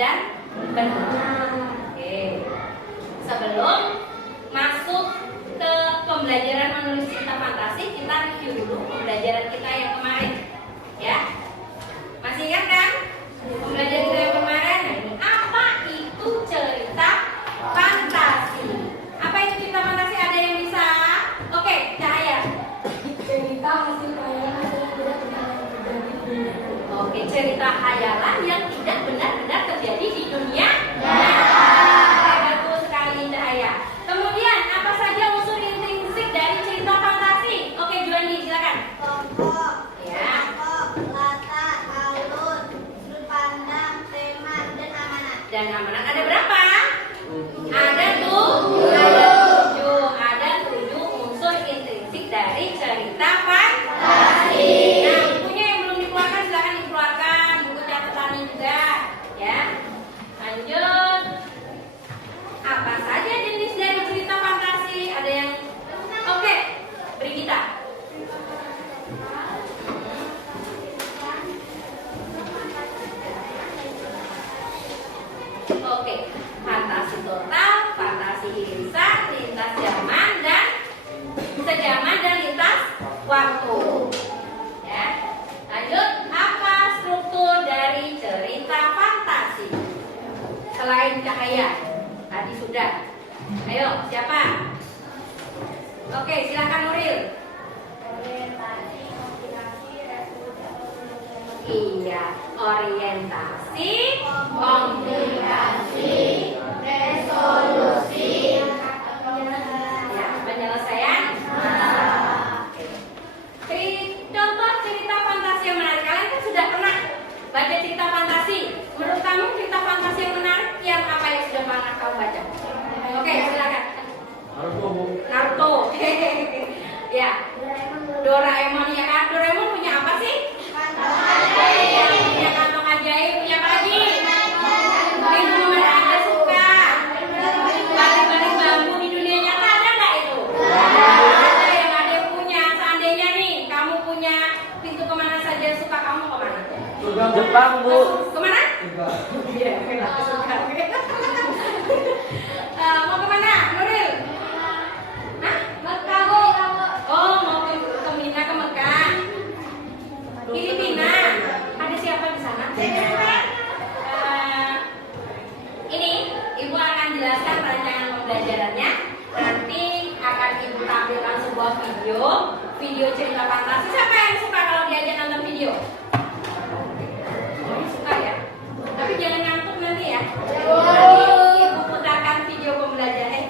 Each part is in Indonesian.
dan benar. Oke. Sebelum masuk ke pembelajaran menulis cerita fantasi, kita review dulu pembelajaran kita yang kemarin. Ya. Masih ingat kan? Pembelajaran kita yang kemarin. Nah, ini apa itu cerita fantasi? Apa itu cerita fantasi? Ada yang bisa? Oke, Cahaya. Cerita hasil khayalan yang tidak benar-benar terjadi. Oke, cerita khayalan yang tidak benar-benar terjadi di dunia. Bagus sekali, Cahaya. Kemudian, apa saja unsur intrinsik dari cerita fantasi? Oke, Juandi, silakan. Tokoh, Ya. latar, alur, sudut pandang, tema, dan amanat. Dan amanat ada berapa? Ada 7 unsur intrinsik dari cerita fantasi. Nah, bukunya yang belum dikeluarkan silakan dikeluarkan, buku catatannya juga, ya. Lanjut. Apa saja jenis dari cerita fantasi? Ada yang oke, Brigita. Oke, fantasi total, fantasi irisan, lintas zaman dan sejaman dan lintas waktu. Ya. Lanjut, apa struktur dari cerita fantasi? Selain Cahaya, tadi sudah. Ayo, siapa? Oke, silakan Nuril. Orientasi, kombinasi, resolusi, Iya, orientasi, komunikasi, resolusi, ya, penyelesaian. Contoh cerita fantasi yang menarik. Kalian kan sudah pernah baca cerita fantasi. Menurut kamu cerita fantasi yang menarik yang apa yang sudah pernah kamu baca? Oke, silakan. Naruto. Ya. Doraemon ya kan? Doraemon punya apa sih? Punya kantong ajaib. Punya apa lagi? Minuman ada suka. Baling-baling bambu di dunia nyata ada nggak itu? Ada yang ada yang punya. Seandainya nih kamu punya pintu kemana saja suka, kamu kemana? Jepang, Bu. Kemana? Iya, suka. Mau kemana, Nuril? Hah? Mekah, Bu. Oh, mau ke Mina, ke Mekah. Filipina. Ada siapa di sana? Ini Ibu akan jelaskan rancangan pembelajarannya. Nanti akan Ibu tampilkan sebuah video cerita fantasi. Siapa yang suka kalau diajak nonton video? Suka ya? Tapi jangan ngantuk nanti ya. Nanti Ibu putarkan video pembelajaran,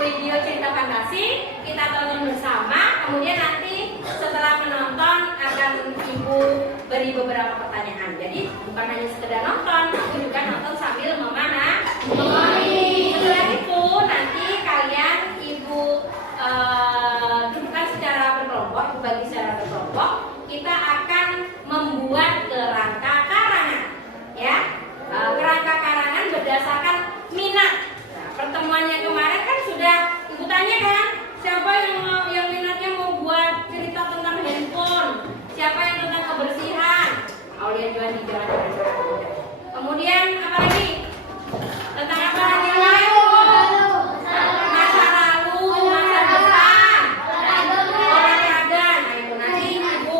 video cerita fantasi, kita tonton bersama. Kemudian nanti setelah menonton akan Ibu beri beberapa pertanyaan. Jadi bukan hanya sekedar nonton, tapi juga nonton sambil memahami. Setelah itu nanti kalian Ibu dudukkan secara berkelompok, Ibu bagi secara berkelompok. Kita akan membuat kerangka karangan, ya. Kerangka karangan berdasarkan minat. Nah, pertemuannya kemarin kan sudah Ibu tanya kan, siapa yang minatnya mau buat cerita tentang handphone, siapa yang tentang kebersihan. Aulia Juan di jalan. Kemudian apa lagi? Tentang apa lagi yang lain? Masa lalu, masa depan, olahraga. Nah itu nanti Ibu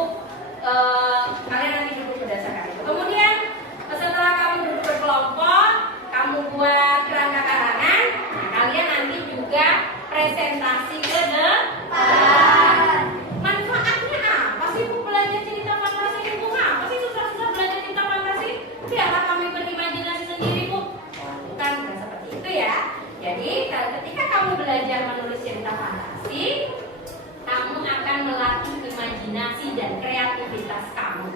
kalian nanti duduk berdasarkan itu. Kemudian setelah kamu duduk berkelompok, kamu buat kerangka karangan. Nah, kalian nanti juga presentasi ke depan. Manfaatnya apa sih Bu belajar cerita fantasi itu? Apa sih susah-susah belajar cerita fantasi? Biarlah kami berimajinasi sendiri Bu. Bukan seperti itu ya. Jadi ketika kamu belajar menulis cerita fantasi, kamu akan melatih imajinasi dan kreativitas kamu.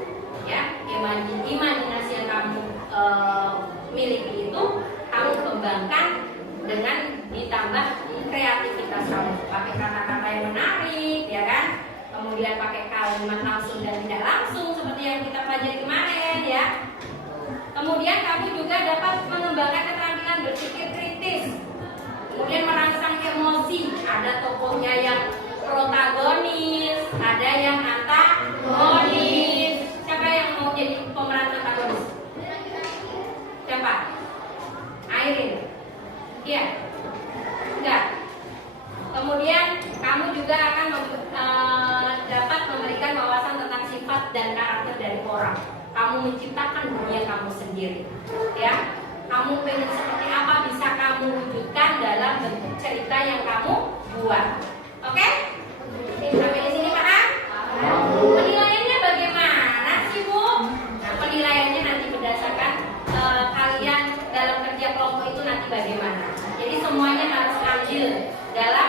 Ya, imajinasi yang kamu miliki itu kamu kembangkan dengan ditambah kreativitas kamu, pakai kata-kata yang menarik, ya kan? Kemudian pakai kalimat langsung dan tidak langsung seperti yang kita pelajari kemarin, ya. Kemudian kamu juga dapat mengembangkan keterampilan berpikir kritis. Kemudian merangsang emosi. Ada tokohnya yang protagonis, ada yang antagonis. Siapa yang mau jadi pemeran antagonis? Siapa? orang. Kamu menciptakan dunia kamu sendiri. Ya, kamu pengen seperti apa bisa kamu wujudkan dalam bentuk cerita yang kamu buat. Oke? Sampai di sini paham? Penilaiannya bagaimana sih Bu? Nah, penilaiannya nanti berdasarkan kalian dalam kerja kelompok itu nanti bagaimana. Jadi semuanya harus ambil dalam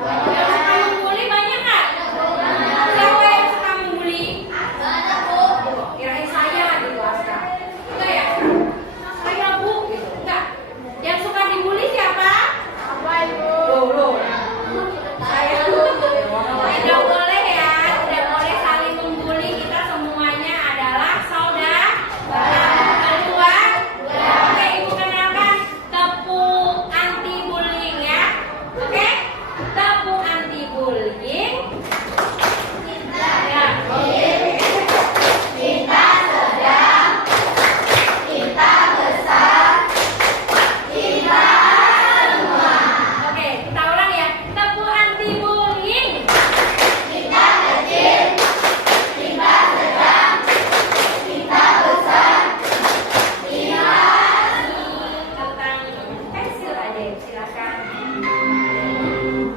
yang suka membuli banyak nggak? Siapa yang suka membuli? Kirain saya gitu Aska. Enggak ya? Saya Bu gitu. Enggak. Yang suka dibully siapa? Loh. Saya tidak boleh ya, tidak boleh saling membuli. Kita semuanya adalah saudara. Kedua, oke Ibu kenalkan tepuk anti bullying ya. Oke, tepuk anti bullying. Ya. Kita sedang, kita besar, kita semua. Oke, kita ulang ya. Tepuk anti bullying. Kita kecil, kita sedang, kita besar, kita Tentang pensil aja, silakan.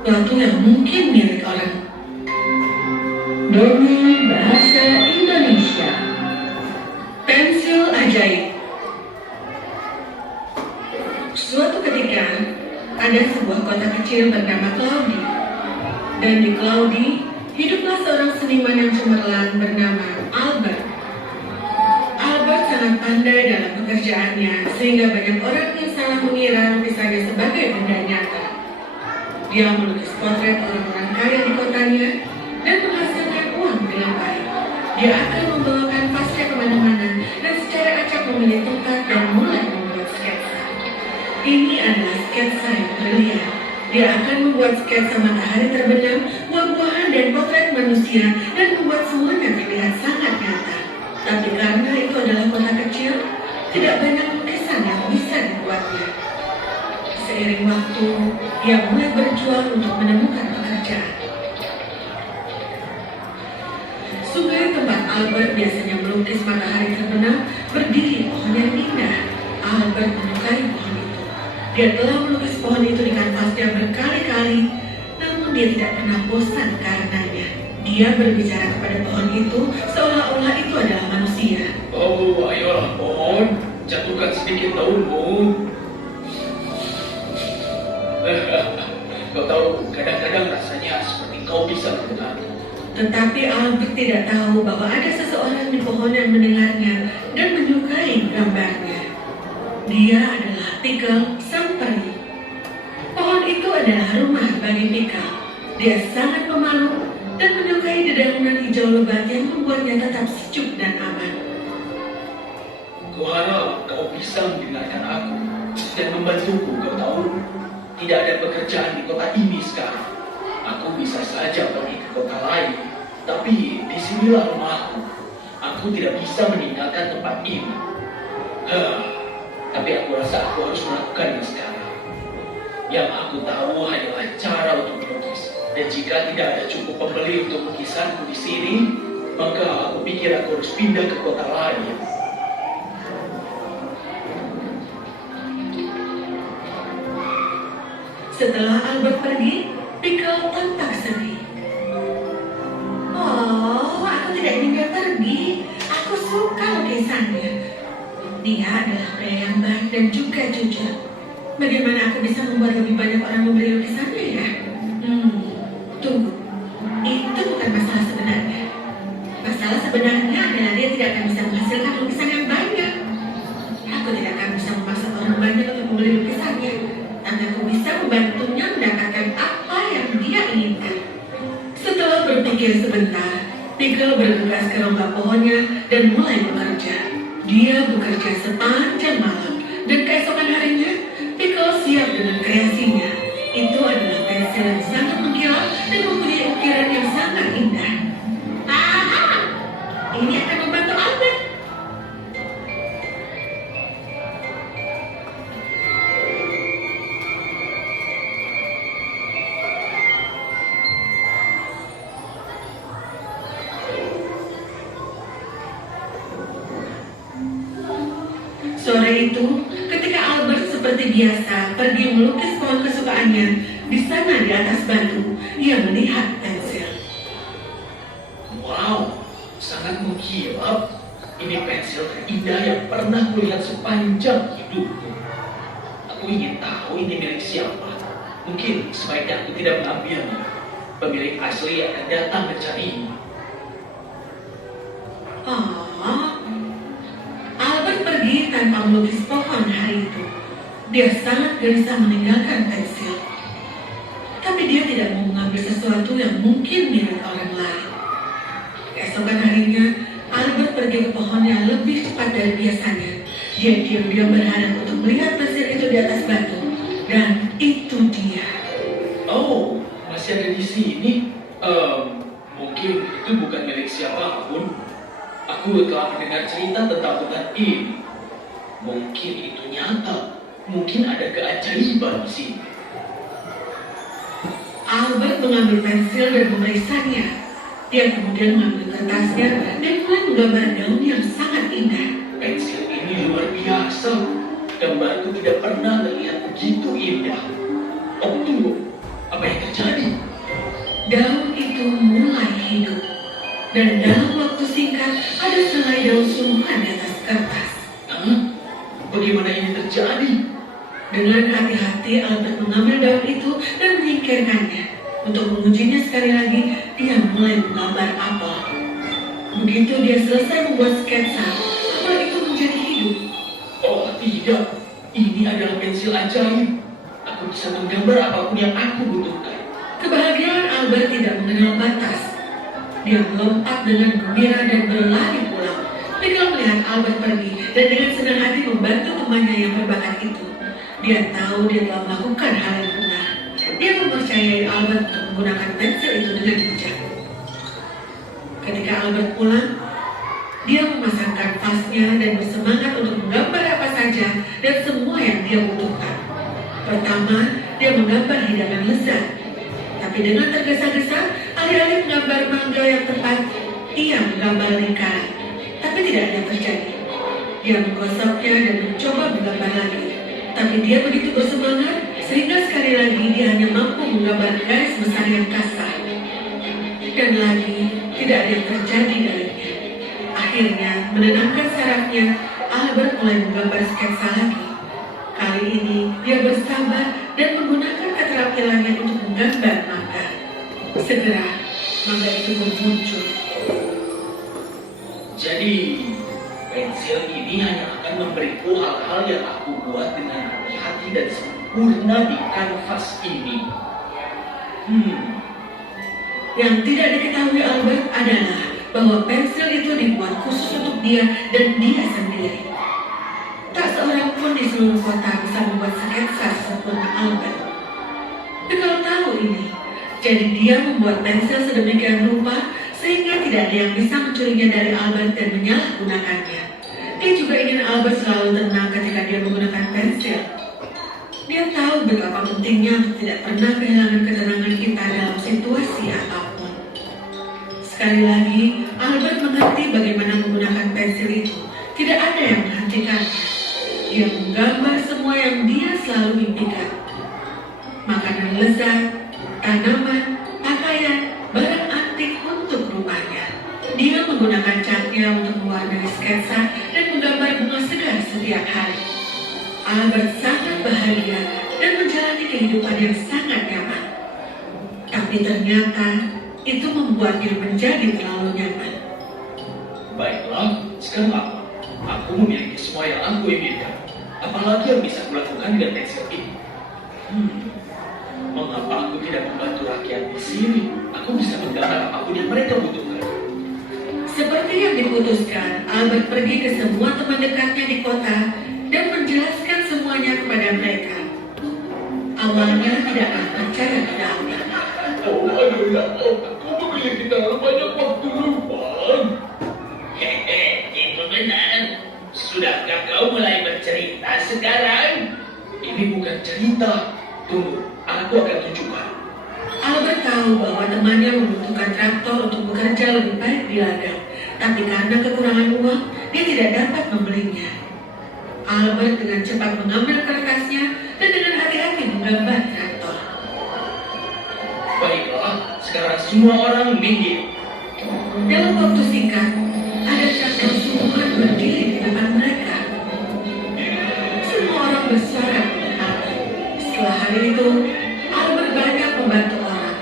Suatu yang mungkin milik orang. Dongeng bahasa Indonesia. Pensil ajaib. Suatu ketika ada sebuah kota kecil bernama Claudi. Dan di Claudi hiduplah seorang seniman yang cemerlang bernama Albert. Albert sangat pandai dalam pekerjaannya sehingga banyak orang yang salah mengira lukisannya sebagai benda nyata. Dia melukis potret orang-orang kaya di kotanya dan menghasilkan uang dengan baik. Dia akan membawa kanvasnya kemana-mana dan secara acak memilih tempat dan mulai membuat sketsa. Ini adalah sketsa yang brilian. Dia akan membuat sketsa matahari terbenam, buah-buahan dan potret manusia dan membuat semuanya terlihat sangat nyata. Tapi karena itu adalah kota kecil, tidak banyak lukisan yang bisa dibuatnya. Seiring waktu, dia mulai berjuang untuk menemukan pekerjaan. Sungai tempat Albert biasanya melukis matahari terbenam berdiri pohon yang indah. Albert menyukai pohon itu. Dia telah melukis pohon itu di kanvasnya berkali-kali, namun dia tidak pernah bosan karenanya. Dia berbicara kepada pohon itu seolah-olah itu adalah manusia. Oh, ayolah pohon, jatuhkan sedikit daunmu. Kau tahu, kadang-kadang rasanya seperti kau bisa mendengar. Tetapi Albert tidak tahu bahwa ada seseorang di pohon yang mendengarnya dan menyukai gambarnya. Dia adalah Pickle sang peri. Pohon itu adalah rumah bagi Pickle. Dia sangat pemalu dan menyukai dedaunan hijau lebat yang membuatnya tetap sejuk dan aman. Kuharap kau bisa mendengarkan aku dan membantuku. Kau tahu, tidak ada pekerjaan di kota ini sekarang. Aku bisa saja pergi ke kota lain, tapi disinilah rumahku. Aku tidak bisa meninggalkan tempat ini. Tapi aku rasa aku harus melakukannya sekarang. Yang aku tahu hanyalah cara untuk melukis. Dan jika tidak ada cukup pembeli untuk lukisanku di sini, maka aku pikir aku harus pindah ke kota lain. Setelah Albert pergi, Pickle tampak sedih. Oh, aku tidak ingin dia pergi. Aku suka lukisannya. Dia adalah pria yang baik dan juga jujur. Bagaimana aku bisa membuat lebih banyak orang membeli lukisannya ya? Tunggu. Itu bukan masalah sebenarnya. Masalah sebenarnya adalah dia tidak akan bisa menghasilkan lukisan yang banyak. Aku tidak akan bisa memaksa orang banyak untuk membeli lukisannya. Tapi aku bisa membantunya mendapatkan apa yang dia inginkan. Setelah berpikir sebentar, Pickle bergegas ke rongga pohonnya dan mulai bekerja. Dia bekerja sepanjang malam dan keesokan harinya, Pickle siap dengan kreasinya. Itu adalah pensil yang sangat mengkilap dan mempunyai ukiran yang sangat indah. Aha! Ini akan membantu Albert. Sore itu, ketika Albert seperti biasa pergi melukis pohon kesukaannya, di sana di atas batu, ia melihat pensil. Wow, sangat mengkilap. Ini pensil terindah yang pernah kulihat sepanjang hidupku. Aku ingin tahu ini milik siapa. Mungkin sebaiknya aku tidak mengambilnya. Pemilik asli akan datang mencarinya. Oh, Albert pergi tanpa melukis pohon hari itu. Dia sangat gelisah meninggalkan pensil. Tapi dia tidak mau mengambil sesuatu yang mungkin milik orang lain. Keesokan harinya, Albert pergi ke pohon yang lebih cepat dari biasanya. Dia diam-diam berharap untuk melihat pensil itu di atas batu. Dan itu dia. Oh, masih ada di sini. Mungkin itu bukan milik siapapun. Aku telah mendengar cerita tentang hutan ini. Mungkin itu nyata. Mungkin ada keajaiban di sini. Albert mengambil pensil dan memeriksanya. Dia kemudian mengambil kertasnya dan mulai menggambar daun yang sangat indah. Pensil ini luar biasa. Gambarku tidak pernah terlihat begitu indah. Oh, tunggu. Apa yang terjadi? Daun itu mulai hidup. Dan dalam waktu singkat, ada selai daun sungguhan di atas kertas. Hah? Bagaimana ini terjadi? Dengan hati-hati, Albert mengambil daun itu dan menyingkirkannya. Untuk mengujinya sekali lagi, dia mulai menggambar apel. Begitu dia selesai membuat sketsa, apel itu menjadi hidup. Oh, tidak. Ini adalah pensil ajaib. Aku bisa menggambar apapun yang aku butuhkan. Kebahagiaan Albert tidak mengenal batas. Dia melompat dengan gembira dan berlari pulang. Miguel melihat Albert pergi dan dengan senang hati membantu temannya yang berbakat itu. Dia tahu dia telah melakukan hal yang benar. Dia mempercayai Albert untuk menggunakan pensil itu dengan bijak. Ketika Albert pulang, dia memasangkan tasnya dan bersemangat untuk menggambar apa saja dan semua yang dia butuhkan. Pertama, dia menggambar hidangan lezat. Tapi dengan tergesa-gesa, alih-alih menggambar mangga yang tepat, ia menggambar lingkaran. Tapi tidak ada yang terjadi. Dia menggosoknya dan mencoba menggambar lagi. Tapi dia begitu bersemangat, sehingga sekali lagi dia hanya mampu menggambar garis besar yang kasar. Dan lagi, tidak ada yang terjadi darinya. Akhirnya, menenangkan sarafnya, Albert mulai menggambar sketsa lagi. Kali ini, dia bersabar dan menggunakan keterampilannya untuk menggambar mangga. Segera, mangga itu pun muncul. Jadi, pensil ini hanya akan memberiku hal-hal yang aku buat dengan hati-hati dan sempurna di kanvas ini. Yang tidak diketahui Albert adalah bahwa pensil itu dibuat khusus untuk dia dan dia sendiri. Tak seorang pun di seluruh kota bisa membuat sketsa sempurna Albert. Miguel tahu ini, jadi dia membuat pensil sedemikian rupa sehingga tidak ada yang bisa mencurinya dari Albert dan menyalahgunakannya. Dia juga ingin Albert selalu tenang ketika dia menggunakan pensil. Dia tahu betapa pentingnya untuk tidak pernah kehilangan ketenangan kita dalam situasi apapun. Sekali lagi, Albert mengerti bagaimana menggunakan pensil itu. Tidak ada yang menghentikannya. Dia menggambar semua yang dia selalu impikan. Makanan lezat, tanaman, pakaian, barang antik untuk rumahnya. Dia menggunakan catnya untuk mewarnai sketsa dan menggambar bunga segar setiap hari. Albert sangat bahagia dan menjalani kehidupan yang sangat nyaman. Tapi ternyata itu membuatnya menjadi terlalu nyaman. Baiklah, sekarang apa? Aku memiliki semua yang aku inginkan. Apalagi yang bisa kulakukan dengan pensil ini? Mengapa aku tidak membantu rakyat di sini? Aku bisa menggambar apapun yang mereka butuhkan. Seperti yang diputuskan, Albert pergi ke semua teman dekatnya di kota dan menjelaskan semuanya kepada mereka. Awalnya tidak akan percaya pada Albert. Oh, aduh ya, aku memiliki terlalu banyak waktu luang. Hehe, itu benar. Sudahkah kau mulai bercerita sekarang? Ini bukan cerita. Tunggu, aku akan tunjukkan. Albert tahu bahwa temannya membutuhkan traktor untuk bekerja lebih baik di ladang, tapi karena kekurangan uang, dia tidak dapat membelinya. Albert dengan cepat mengambil kertasnya dan dengan hati-hati menggambar traktor. Baiklah, sekarang semua orang minggir. Dalam waktu singkat, ada traktor sungguhan berdiri di depan mereka. Semua orang bersorak pada Albert. Setelah hari itu, Albert banyak membantu orang.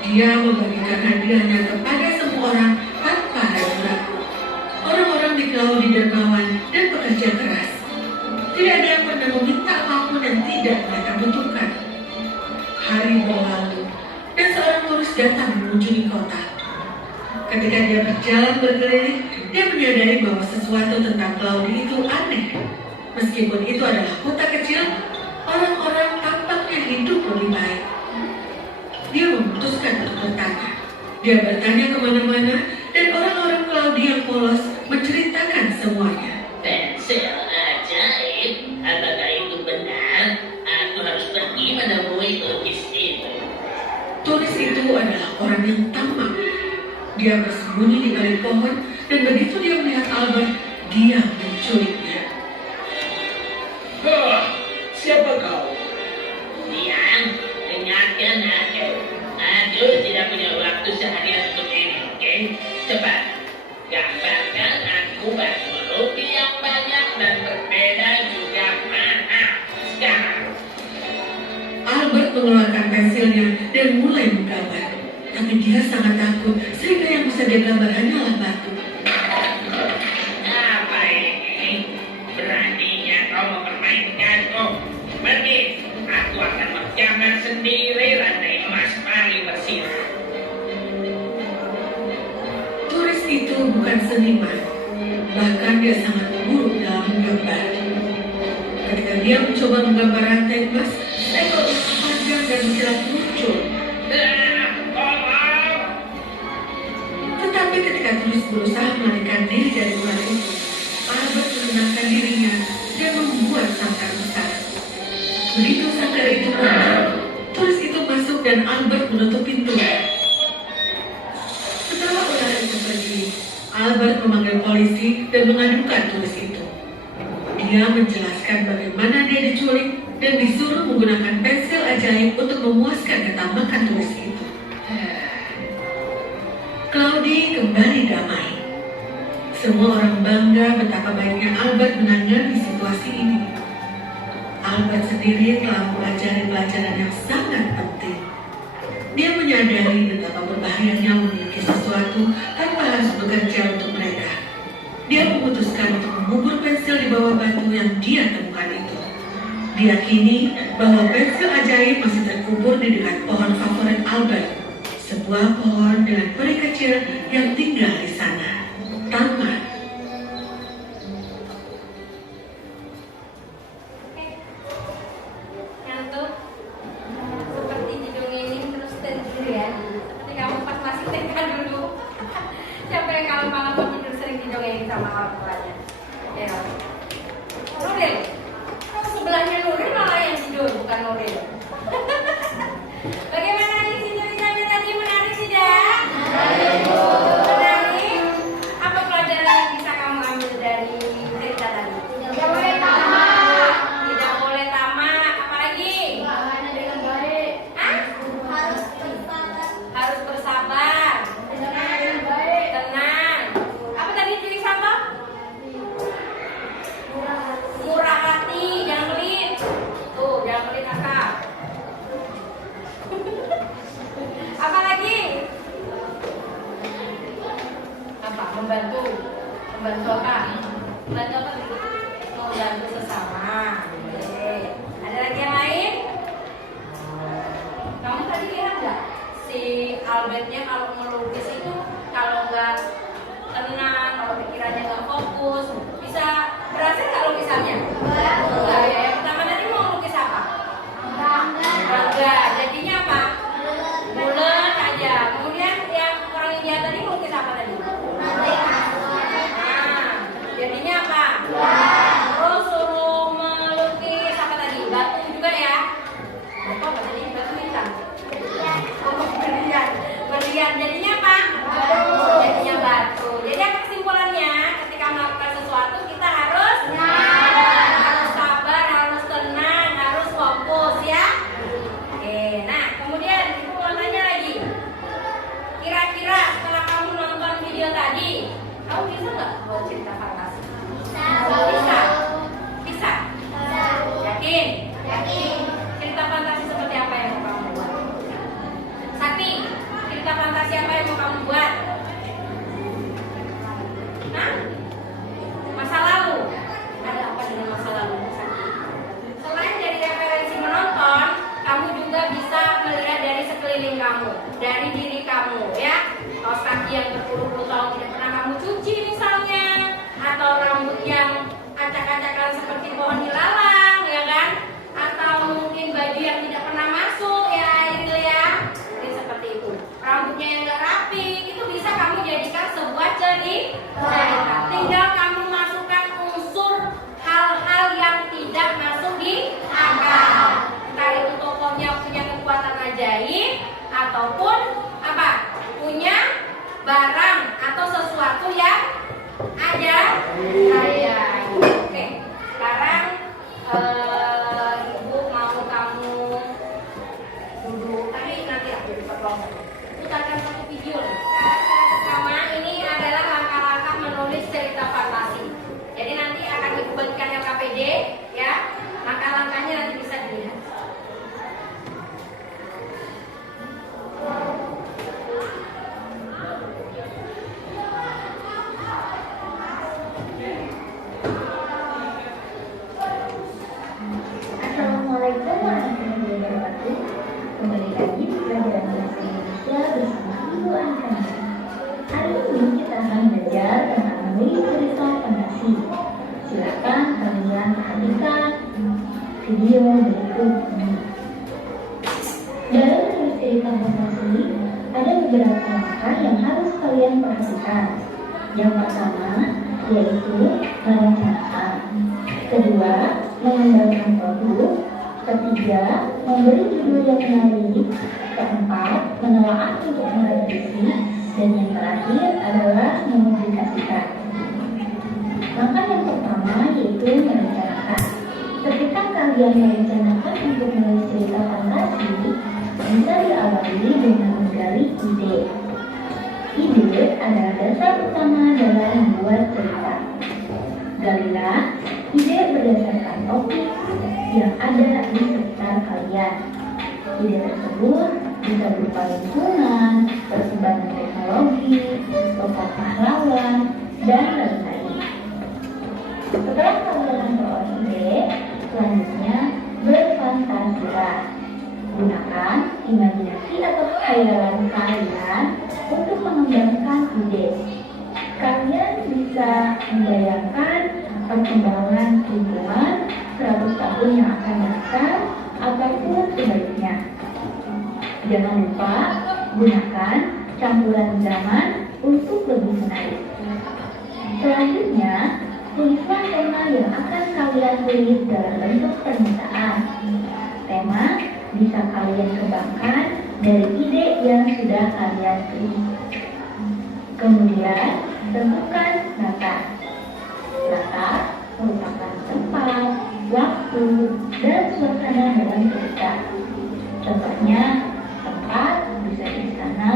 Dia membagikan hadiahnya kepada semua orang tanpa ragu-ragu. Orang-orang di Claudi dermawan dan bekerja keras. Tidak ada yang pernah meminta apapun yang tidak mereka butuhkan. Hari berlalu dan seorang turis datang mengunjungi kota. Ketika dia berjalan berkeliling, dia menyadari bahwa sesuatu tentang Claudi itu aneh. Meskipun itu adalah kota kecil, orang-orang tampaknya hidup lebih baik. Dia memutuskan untuk bertanya. Dia bertanya kemana-mana dan orang-orang Claudi yang polos menceritakan semuanya. Pensil ajaib, apakah itu benar? Aku harus pergi menemui lukis itu. Turis itu adalah orang yang tamak. Dia bersembunyi di balik pohon dan begitu dia melihat Albert, dia menculiknya. Siapa kau? Diam, dengarkan aku. Aku tidak punya waktu seharian untuk ini, oke? Cepat, gambarkan aku batu lukis yang banyak dan berbeda juga mahal. Sekarang. Albert mengeluarkan pensilnya dan mulai menggambar. Tapi dia sangat takut sehingga yang bisa dia gambar hanyalah batu. Apa ini? Beraninya kau mempermainkanku. Pergi, aku akan menggambar sendiri rantai emas paling bersinar. Turis itu bukan seniman. Bahkan dia sangat buruk dalam menggambar. Ketika dia mencoba menggambar rantai emas, seekor ular panjang dan kilat muncul. Tolong! Tetapi ketika turis berusaha melarikan diri dari ular itu, Albert menenangkan dirinya dan membuat sangkar besar. Begitu sangkar itu keluar, turis itu masuk dan Albert menutup pintu. Setelah ular itu pergi, Albert memanggil polisi dan mengadukan turis itu. Dia menjelaskan bagaimana dia diculik dan disuruh menggunakan pensil ajaib untuk memuaskan ketamakan turis itu. Claudi kembali damai. Semua orang bangga betapa baiknya Albert menangani situasi ini. Albert sendiri telah mempelajari pelajaran yang sangat penting. Dia menyadari betapa berbahayanya memiliki sesuatu tanpa harus bekerja untuk mereka. Dia memutuskan untuk mengubur pensil di bawah batu yang dia temukan itu. Diyakini bahwa pensil ajaib masih terkubur di dekat pohon favorit Albert, sebuah pohon dengan peri kecil yang tinggal di sana. Taman. Ngantuk? Seperti didongengin terus tidur ya. Seperti kamu pas masih TK dulu. Siapa yang kalau malam mau tidur sering didongengin sama orang tuanya? Ya. Nuril, kamu sebelahnya Nuril malah yang tidur, bukan Nuril. Bagaimana nih ceritanya tadi, menarik tidak? Menarik. Apa pelajaran yang bisa kamu ambil dari cerita tadi? Tidak boleh tamak. Tidak boleh tamak. Apalagi? Berhubungan dengan baik. Hah? Harus bersabar. Harus bersabar. Berhubungan dengan baik. Tenang. Apa tadi ciri sabar? Murah hati, jangan pelit. Tuh, jangan pelit kakak. Apa lagi? Apa? Membantu. Membantu apa? Membantu apa? Membantu sesama. Oke. Ada lagi yang lain? Kamu tadi lihat nggak? Si Albertnya kalau melukis itu kalau nggak tenang, kalau pikirannya nggak fokus, bisa berhasil nggak lukisannya? Enggak ya. Yang pertama tadi mau lukis apa? Bangga. Jadinya apa? Bulat aja. Kemudian yang orang India tadi melukis apa tadi? Nah, jadinya apa? Terus suruh melukis apa tadi? Batu juga ya? Apa tadi? Batu hitam. Oh, berlian. Berlian. Jadinya kira-kira setelah kamu nonton video tadi, kamu bisa nggak buat cerita fantasi? Bisa? Bisa? Yakin? Cerita fantasi seperti apa yang mau kamu buat? Sakti, cerita fantasi apa yang mau kamu buat? Nah, masa lalu. Ada apa dengan masa lalu, Sakti? Selain dari referensi menonton, kamu juga bisa melihat dari sekeliling kamu, dari diri kamu, ya. Kaos kaki yang berpuluh-puluh tahun tidak pernah kamu cuci misalnya, atau rambut yang acak-acakan seperti pohon ilalang, ya kan? Atau mungkin baju yang tidak pernah masuk, ya Iril ya. Mungkin seperti itu. Rambutnya yang nggak rapi, itu bisa kamu jadikan sebuah cerita. Tinggal kamu masukkan unsur hal-hal yang tidak masuk di akal. Entah itu tokohnya punya kekuatan ajaib ataupun apa? Punya barang atau sesuatu yang ada saya. Oke, sekarang ibu mau kamu duduk. Nanti aku dipotong. Putarkan satu video nih. Cara pertama ini adalah langkah-langkah menulis cerita fantasi. Jadi nanti akan ibu bagikan LKPD, ya. Langkah-langkahnya nanti bisa dilihat. Assalamualaikum warahmatullahi wabarakatuh. Kembali lagi di pelajaran bahasa Indonesia bersama Ibu Angkana. Hari ini kita akan belajar tentang menulis cerita fantasi. Silakan kalian perhatikan video berikut ini. Dalam menulis cerita fantasi, ada beberapa langkah yang harus kalian perhatikan. Yang pertama yaitu merencanakan. Kedua, mengembangkan produk. Ketiga, memberi judul yang menarik. Keempat, menelaah untuk merevisi. Dan yang terakhir adalah mempublikasikan. Langkah yang pertama yaitu merencanakan. Ketika kalian merencanakan untuk menulis cerita fantasi, bisa diawali dengan menggali ide. Ide adalah dasar utama dalam membuat cerita. Galilah ide berdasarkan topik yang ada di sekitar kalian. Ide tersebut bisa berupa lingkungan, perkembangan teknologi, tokoh pahlawan, dan lain-lain. Setelah kalian memperoleh ide, selanjutnya berfantasilah. Gunakan imajinasi atau khayalan kalian untuk mengembangkan ide. Kalian bisa membayangkan perkembangan lingkungan 100 tahun yang akan datang ataupun sebaliknya. Jangan lupa gunakan campuran zaman untuk lebih menarik. Selanjutnya, tulislah tema yang akan kalian tulis dalam bentuk pernyataan. Tema bisa kalian kembangkan dari ide yang sudah kalian tulis. Kemudian, tentukan latar. Latar merupakan tempat, waktu, dan suasana dalam cerita. Contohnya, tempat bisa di istana,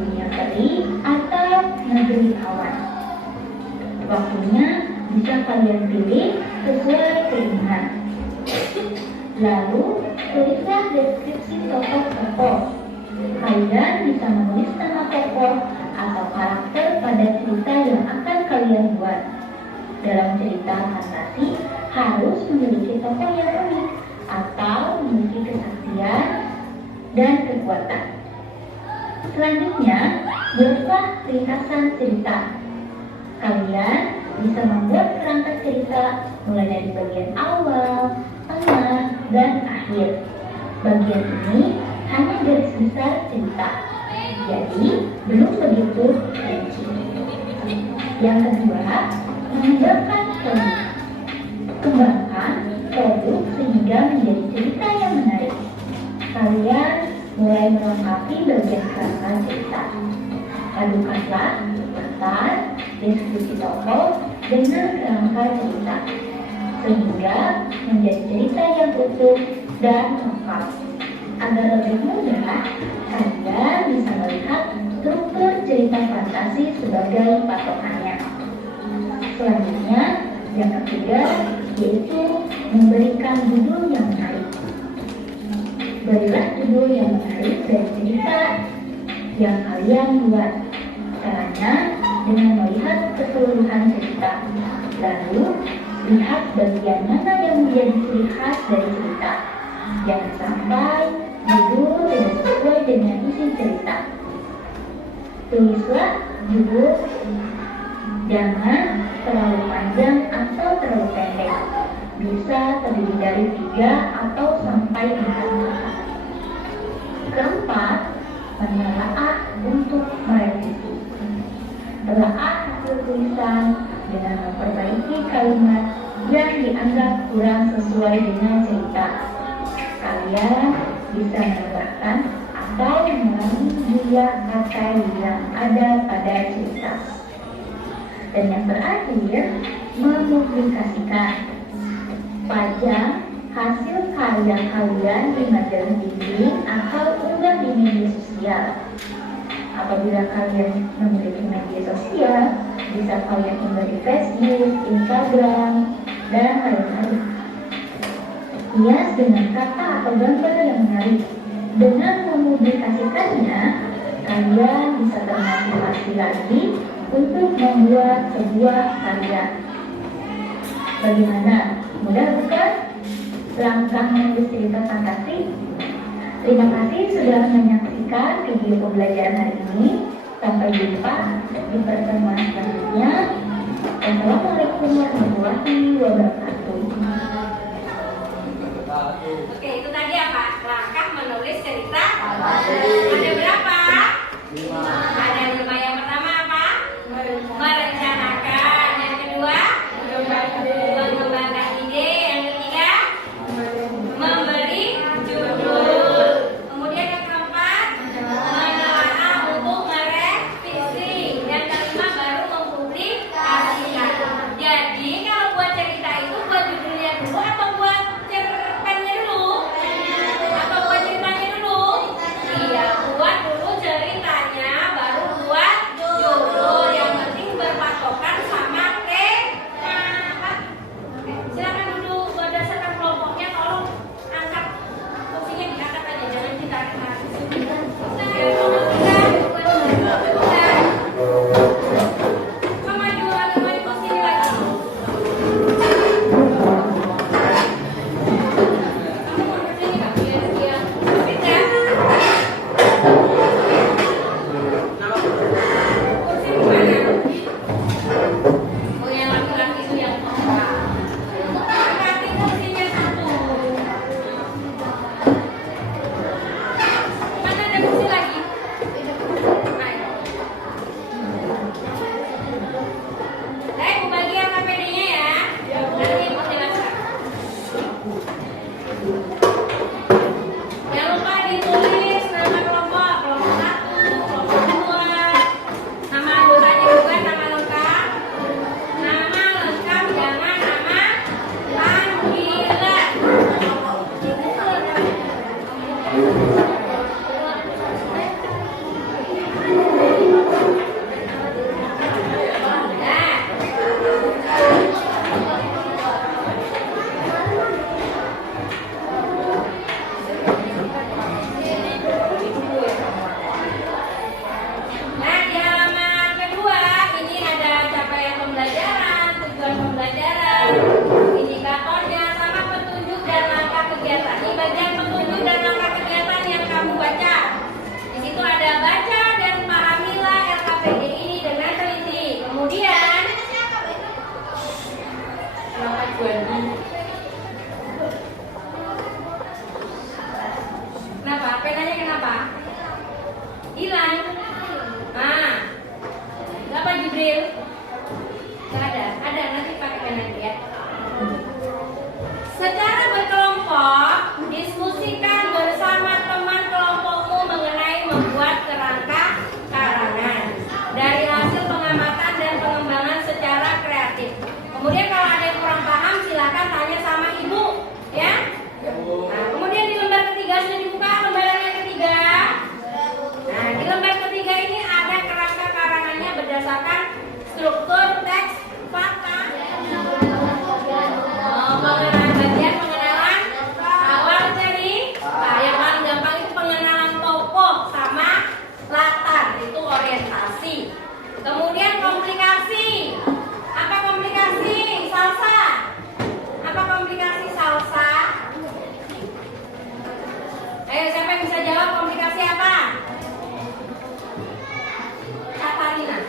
dunia peri, atau negeri awan. Waktunya bisa kalian pilih sesuai keinginan. Lalu, tulislah deskripsi tokoh-tokoh. Kalian bisa menulis nama tokoh atau karakter pada cerita yang akan kalian buat. Dalam cerita fantasi harus memiliki tokoh yang unik atau memiliki kesaktian dan kekuatan. Selanjutnya, buatlah ringkasan cerita. Kalian bisa membuat kerangka cerita mulai dari bagian awal, tengah, dan akhir. Bagian ini hanya garis besar cerita, jadi belum begitu rinci. Yang kedua, mengembangkan produk. Kembangkan produk sehingga menjadi cerita yang menarik. Kalian mulai melengkapi bagian kerangka cerita. Padukanlah latar, deskripsi tokoh dengan kerangka cerita, sehingga menjadi cerita yang utuh dan lengkap. Agar lebih mudah, kalian bisa melihat struktur cerita fantasi sebagai patokannya. Selanjutnya, yang ketiga yaitu memberikan judul yang menarik. Berilah judul yang menarik dari cerita yang kalian buat. Caranya dengan melihat keseluruhan cerita, lalu lihat bagian mana yang menjadi ciri khas dari cerita. Jangan sampai judul tidak sesuai dengan isi cerita. Tulislah judul, jangan terlalu panjang atau terlalu pendek. Bisa terdiri dari 3 atau sampai 4 kata. Keempat, menelaah untuk merevisi. Telaah hasil tulisan dengan memperbaiki kalimat yang dianggap kurang sesuai dengan cerita. Kalian bisa menambahkan atau mengurangi jumlah kata yang ada pada cerita. Dan yang terakhir, mempublikasikan. Pajang hasil karya kalian di majalah dinding atau unggah di media sosial. Apabila kalian memiliki media sosial, bisa kalian unggah di Facebook, Instagram, dan lain-lain. Hias dengan kata atau gambar yang menarik. Dengan mempublikasikannya, kalian bisa termotivasi lagi untuk membuat sebuah karya. Bagaimana? Mudah bukan? Langkah menulis cerita fantasi? Terima kasih sudah menyaksikan video pembelajaran hari ini. Sampai jumpa di pertemuan selanjutnya. Wassalamualaikum warahmatullahi wabarakatuh. Oke, itu tadi apa? Langkah menulis cerita. Ada berapa? 5. Ada 5. Yang pertama apa? Merencanakan. Yang kedua? Mengembangkan ide. Yang ketiga? Memberi judul. Kemudian yang keempat? Menelaah untuk merevisi. Yang kelima baru mempublikasikan. Jadi kalau buat cerita itu buat judulnya dulu atau buat cerpennya dulu? Atau buat ceritanya dulu? Iya, buat dulu ceritanya baru Struktur teks fakta. Pengenalan bagian, pengenalan awal jadi. Nah, yang paling gampang itu pengenalan tokoh sama latar, itu orientasi. Kemudian komplikasi. Apa komplikasi? Salsa. Apa komplikasi salsa? Ayo, siapa yang bisa jawab komplikasi apa? Katarina.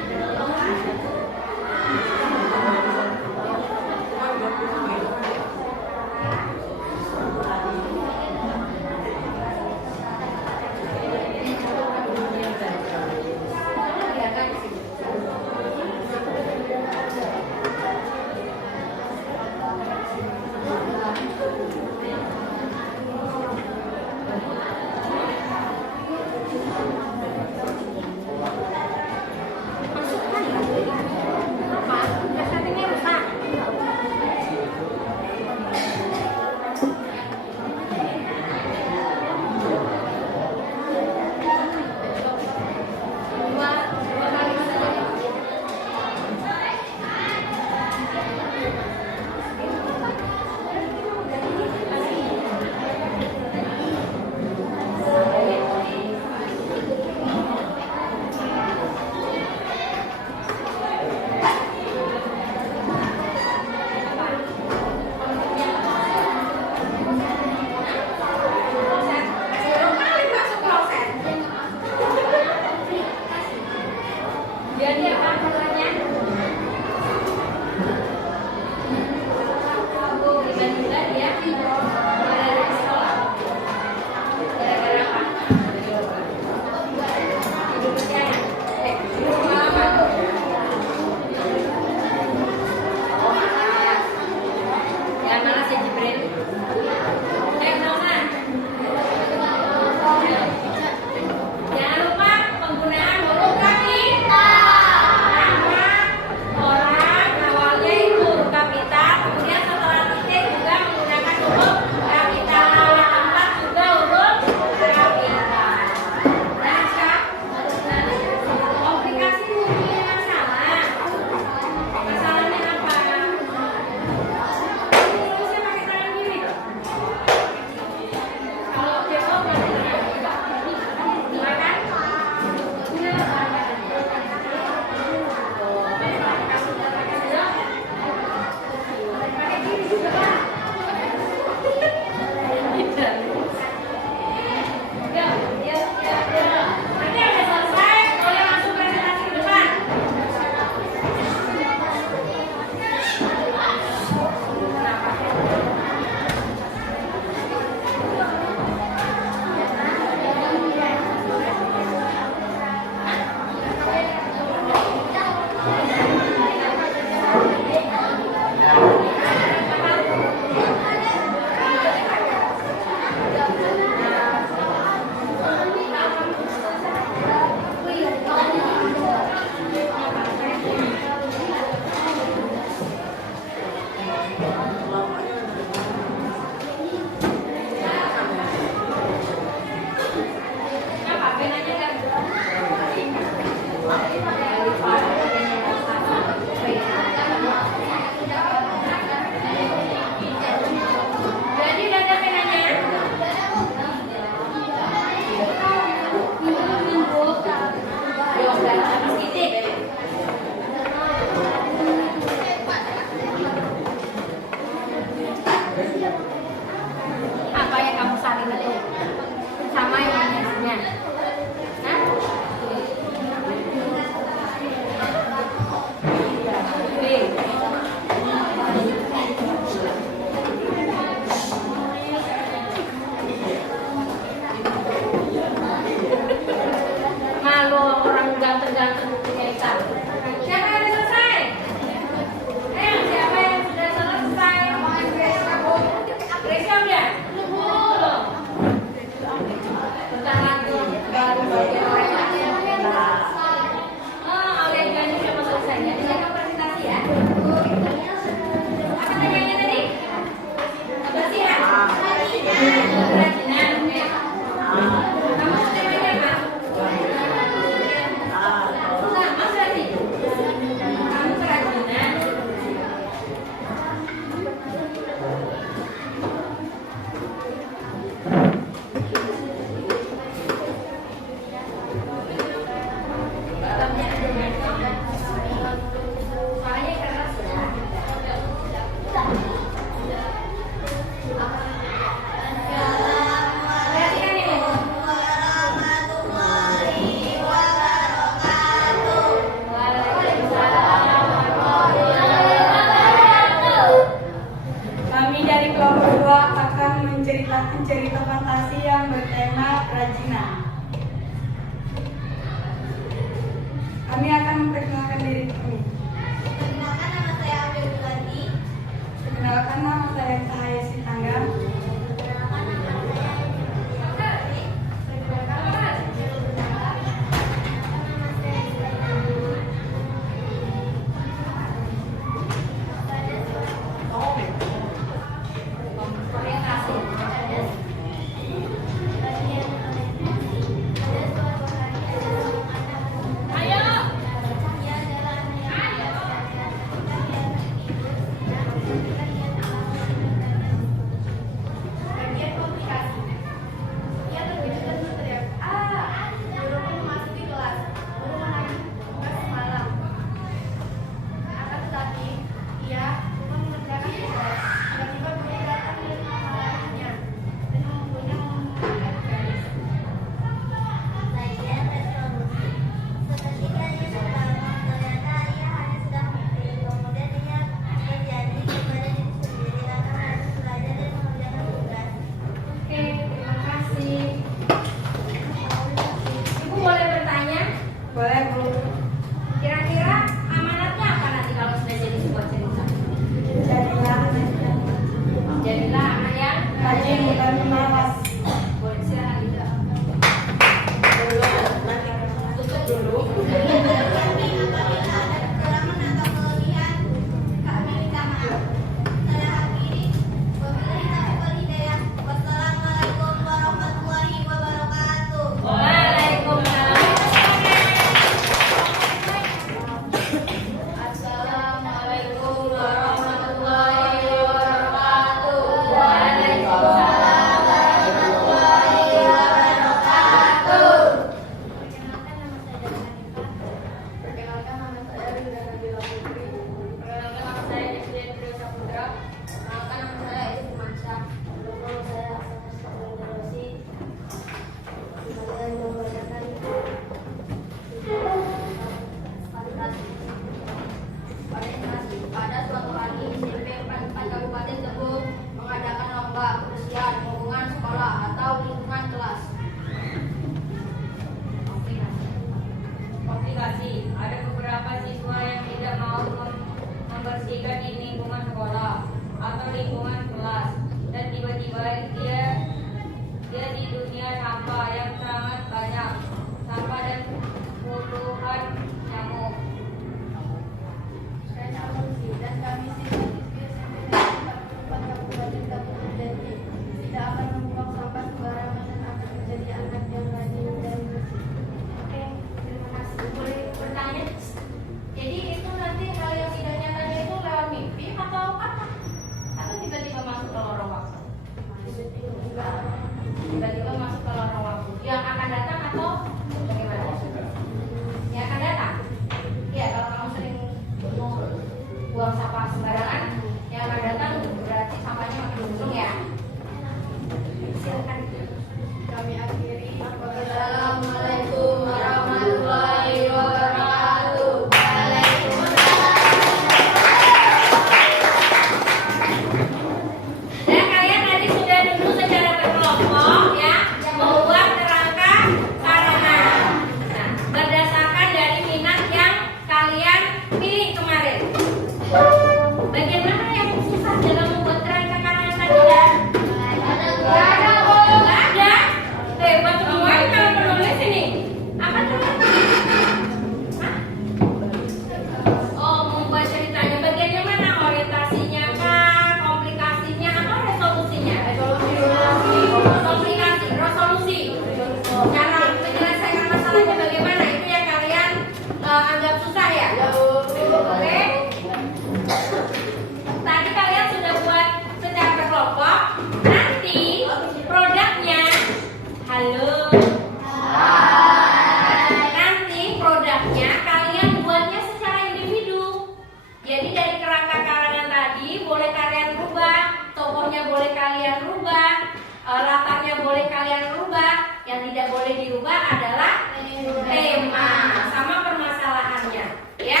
dirubah adalah tema sama permasalahannya, ya.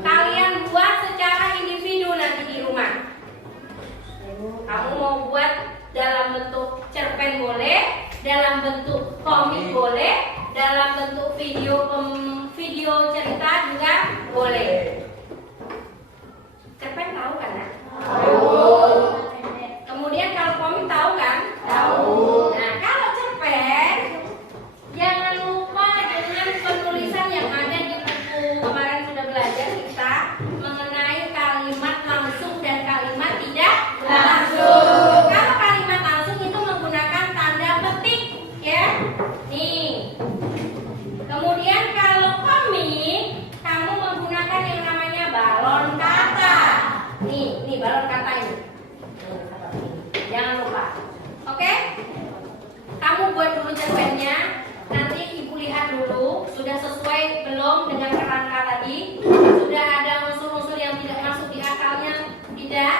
Kalian buat secara individu nanti di rumah. Kamu mau buat dalam bentuk cerpen boleh, dalam bentuk komik boleh, dalam bentuk video cerita juga boleh. Cerpen tahu kan? Kemudian kalau komik tahu kan? Nah, kalau cerpen jangan lupa dengan penulisan yang ada di buku kemarin sudah belajar kita mengenai kalimat langsung dan kalimat tidak langsung. Kalau kalimat langsung itu menggunakan tanda petik, ya. Nih. Kemudian kalau komik kamu menggunakan yang namanya balon kata. Nih balon kata ini. Jangan lupa. Oke? Kamu buat dulu cerpennya. Nanti ibu lihat dulu sudah sesuai belum dengan kerangka tadi. Sudah ada unsur-unsur yang tidak masuk di akalnya, tidak?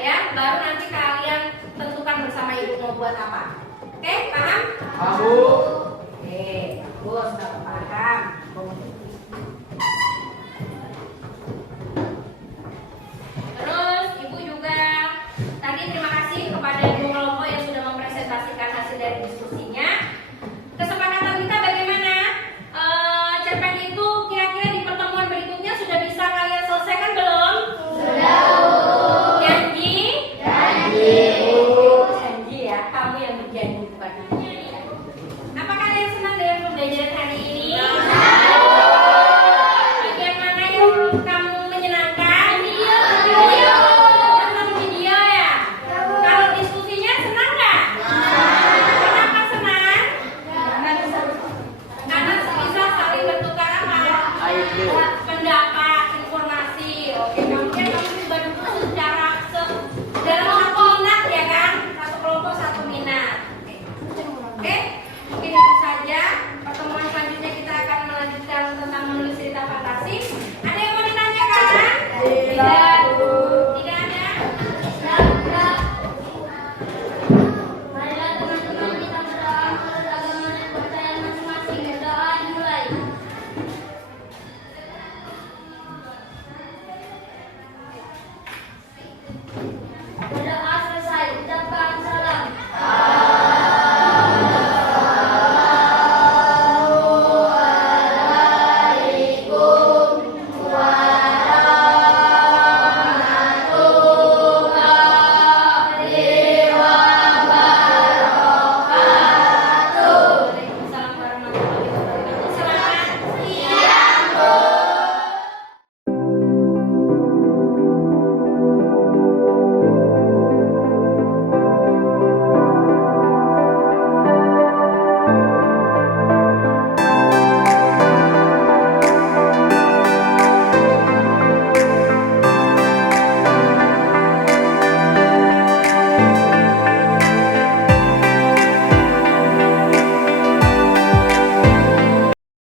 Ya, baru nanti kalian tentukan bersama ibu mau buat apa. Oke, paham? Oke, bagus, Bapak.